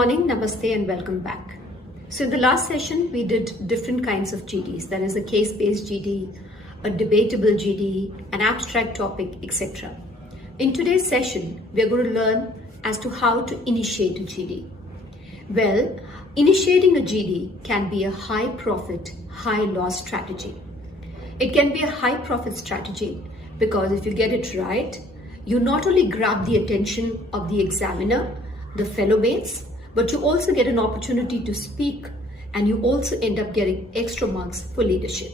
morning, namaste and welcome back. So in the last session, we did different kinds of GDs. That is a case-based GD, a debatable GD, an abstract topic, etc. In today's session, we are going to learn as to how to initiate a GD. Well, initiating a GD can be a high profit, high loss strategy. It can be a high profit strategy because if you get it right, you not only grab the attention of the examiner, the fellow mates, but you also get an opportunity to speak and you also end up getting extra marks for leadership.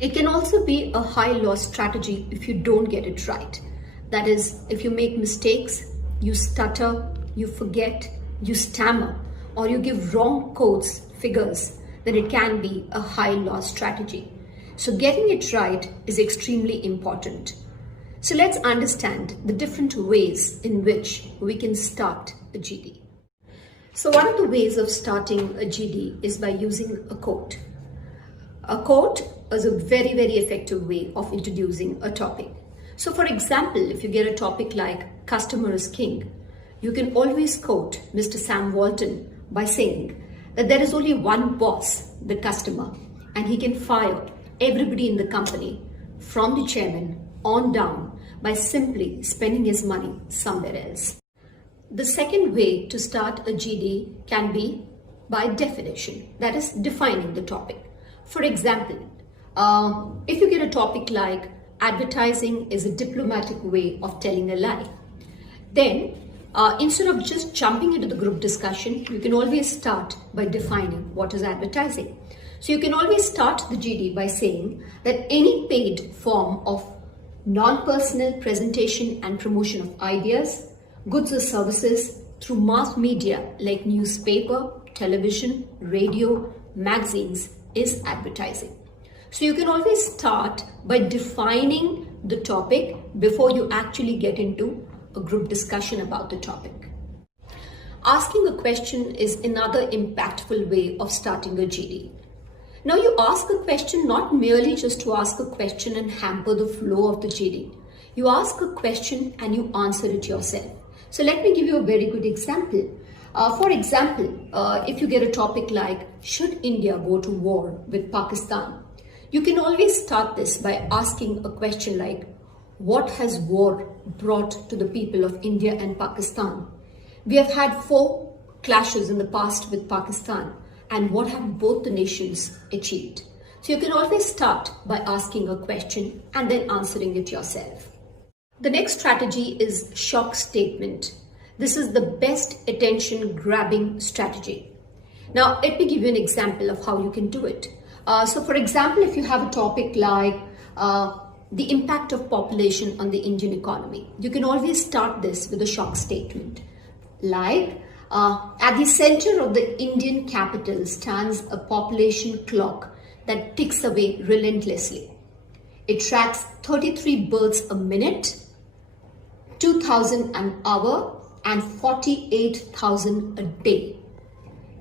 It can also be a high loss strategy if you don't get it right. That is, if you make mistakes, you stutter, you forget, you stammer, or you give wrong codes, figures, then it can be a high loss strategy. So getting it right is extremely important. So let's understand the different ways in which we can start a GD. So one of the ways of starting a GD is by using a quote. A quote is a very, very effective way of introducing a topic. So for example, if you get a topic like customer is king, you can always quote Mr. Sam Walton by saying that there is only one boss, the customer, and he can fire everybody in the company from the chairman on down by simply spending his money somewhere else. The second way to start a GD can be by definition, that is defining the topic. For example, if you get a topic like advertising is a diplomatic way of telling a lie, then instead of just jumping into the group discussion, you can always start by defining what is advertising. So you can always start the GD by saying that any paid form of non-personal presentation and promotion of ideas, goods or services through mass media like newspaper, television, radio, magazines is advertising. So you can always start by defining the topic before you actually get into a group discussion about the topic. Asking a question is another impactful way of starting a GD. Now you ask a question not merely just to ask a question and hamper the flow of the GD. You ask a question and you answer it yourself. So let me give you a very good example. For example, if you get a topic like, should India go to war with Pakistan? You can always start this by asking a question like, what has war brought to the people of India and Pakistan? We have had 4 clashes in the past with Pakistan, and what have both the nations achieved? So you can always start by asking a question and then answering it yourself. The next strategy is shock statement. This is the best attention grabbing strategy. Now, let me give you an example of how you can do it. So for example, if you have a topic like the impact of population on the Indian economy, you can always start this with a shock statement. Like, at the center of the Indian capital stands a population clock that ticks away relentlessly. It tracks 33 births a minute, 2,000 an hour, and 48,000 a day.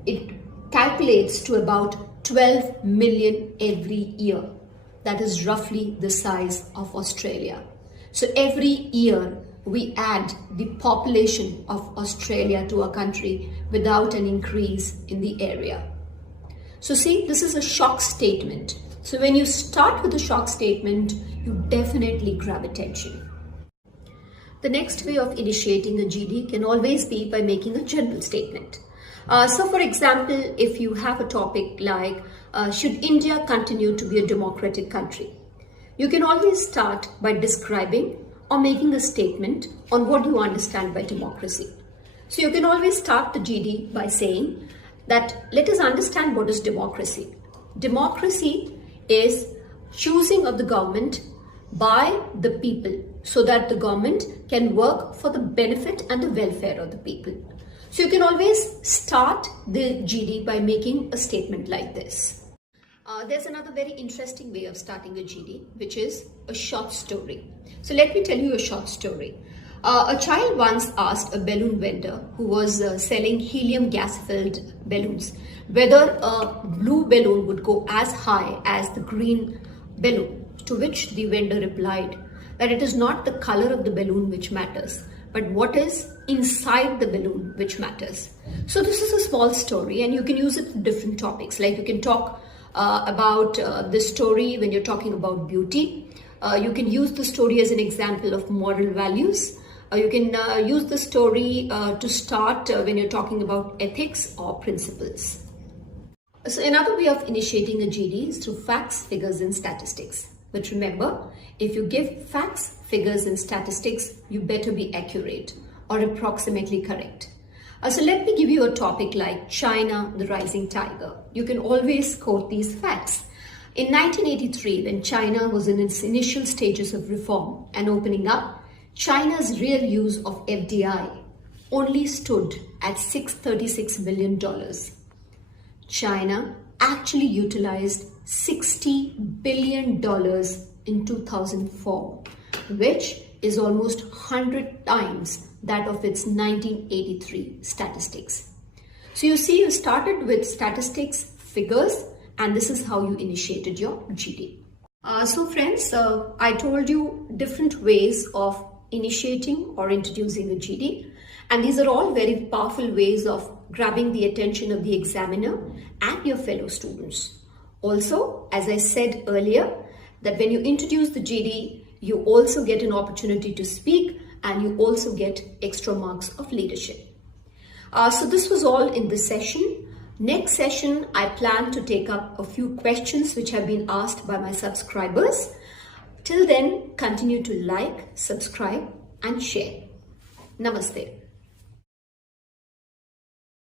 It calculates to about 12 million every year. That is roughly the size of Australia. So every year we add the population of Australia to our country without an increase in the area. So see, this is a shock statement. So when you start with a shock statement, you definitely grab attention. The next way of initiating a GD can always be by making a general statement. So for example, if you have a topic like, should India continue to be a democratic country? You can always start by describing or making a statement on what you understand by democracy. So you can always start the GD by saying that let us understand what is democracy. Democracy is choosing of the government by the people so that the government can work for the benefit and the welfare of the people. So you can always start the GD by making a statement like this. There's another very interesting way of starting a GD, which is a short story. So let me tell you a short story. A child once asked a balloon vendor who was selling helium gas-filled balloons whether a blue balloon would go as high as the green balloon, to which the vendor replied that it is not the color of the balloon which matters, but what is inside the balloon which matters. So this is a small story and you can use it for different topics. Like you can talk about this story when you're talking about beauty. You can use the story as an example of moral values. You can use the story to start when you're talking about ethics or principles. So another way of initiating a GD is through facts, figures and statistics. But remember, if you give facts, figures and statistics, you better be accurate or approximately correct. So let me give you a topic like China, the rising tiger. You can always quote these facts. In 1983, when China was in its initial stages of reform and opening up, China's real use of FDI only stood at $636 million. China actually utilized $60 billion in 2004, which is almost 100 times that of its 1983 statistics. So you see, you started with statistics, figures, and this is how you initiated your GD. So friends, I told you different ways of initiating or introducing a GD, and these are all very powerful ways of grabbing the attention of the examiner and your fellow students. Also, as I said earlier, that when you introduce the GD, you also get an opportunity to speak and you also get extra marks of leadership. So this was all in this session. Next session, I plan to take up a few questions which have been asked by my subscribers. Till then, continue to like, subscribe and share. Namaste.